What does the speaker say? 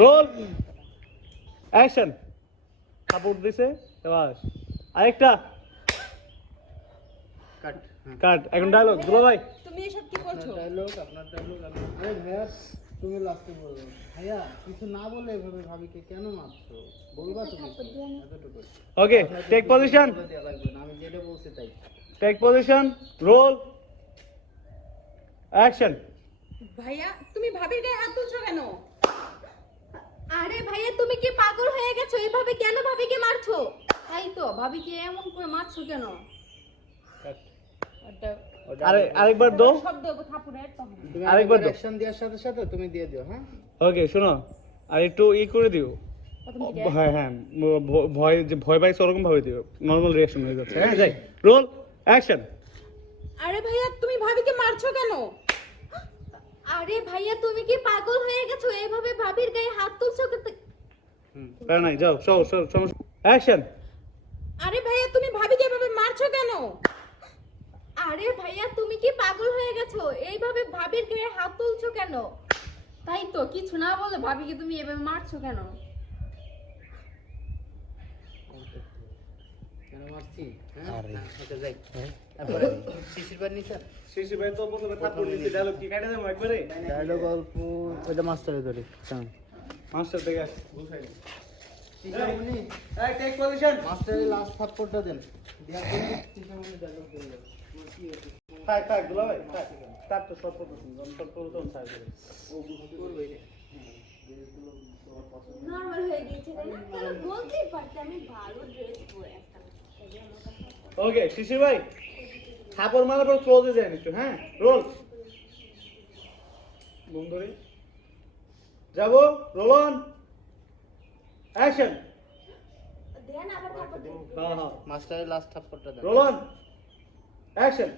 Roll action support দিছে এবার আরেকটা। কাট কাট এখন ডায়লগ দুলা ভাই। তুমি এসব কি করছ ডায়লগ আপনার ডায়লগ আরে ভাইয়া তুমি লাস্টে বলব ভাইয়া কিছু না বলে এভাবে ভাবিকে কেন মারছো? বলবা তুমি এতটুকু। ওকে টেক পজিশন আমি যেটা বলছি তাই। টেক পজিশন রোল অ্যাকশন ভাইয়া তুমি ভাবির গায়ে হাত তুলছো কেন? আরে ভাইয়া তুমি কি পাগল হয়ে গেছো? এইভাবে কেন ভাবিকে মারছো? তাই তো ভাবিকে এমন করে মারছো কেন? আরে আরেকবার দো। শব্দ থাপুরের তুমি আরেকবার আরেকবার দাও। অ্যাকশন দেওয়ার সাথে সাথে তুমি দিয়ে দিও হ্যাঁ? ওকে শোনো আর একটু ই করে দিও। হ্যাঁ হ্যাঁ ভয় যে ভয় পাইছে ওরকম ভাবে দিও। নর্মাল হয়ে যাচ্ছে। হ্যাঁ যাই। রোল অ্যাকশন আরে ভাইয়া তুমি ভাবিকে মারছো কেন? আরে ভাইয়া তুমি কি পাগল হয়ে গেছো? এভাবে ভাবির গায়ে হাত তুলছো কেন নাই যাও সব সব সমস্যা অ্যাকশন আরে ভাইয়া তুমি ভাবিকে এভাবে মারছো কেন? আরে ভাইয়া তুমি কি পাগল হয়ে গেছো? এইভাবে ভাবির গায়ে হাত তুলছো কেন? তাই তো কিছু না বলে ভাবিকে তুমি এভাবে মারছো কেন? হ্যাঁ? যাই। তারপরে শিশির পানি নিচে শিশি ভাই তো প্রথমে থাপ্পড় দিছে ডায়লগ কি? কাটে যাব একবারে? ডায়লগ অল্প ওইটা মাস্টারে ধরে মাস্টার থেকে বুঝাই টেক লাস্ট থাপ্পড়টা দেন। দেওয়ার পর ডায়লগ দিয়ে দাও থাক থাক দুলা ভাই থাক। তার তো সব কথা সব কথা তো ও করবে নরমাল হয়ে গিয়েছে তাই বলতেই পারতে আমি ভালো ড্রেস পরে ওকে শিশি ভাই থাপড় মারার পর ক্লোজে যায় একটু হ্যাঁ? রোল বন্ধুরে যাব রোলন অন অ্যাকশন হ্যাঁ হ্যাঁ। মাস্টারের লাস্ট থাপ্পড়টা দেন। Roll on action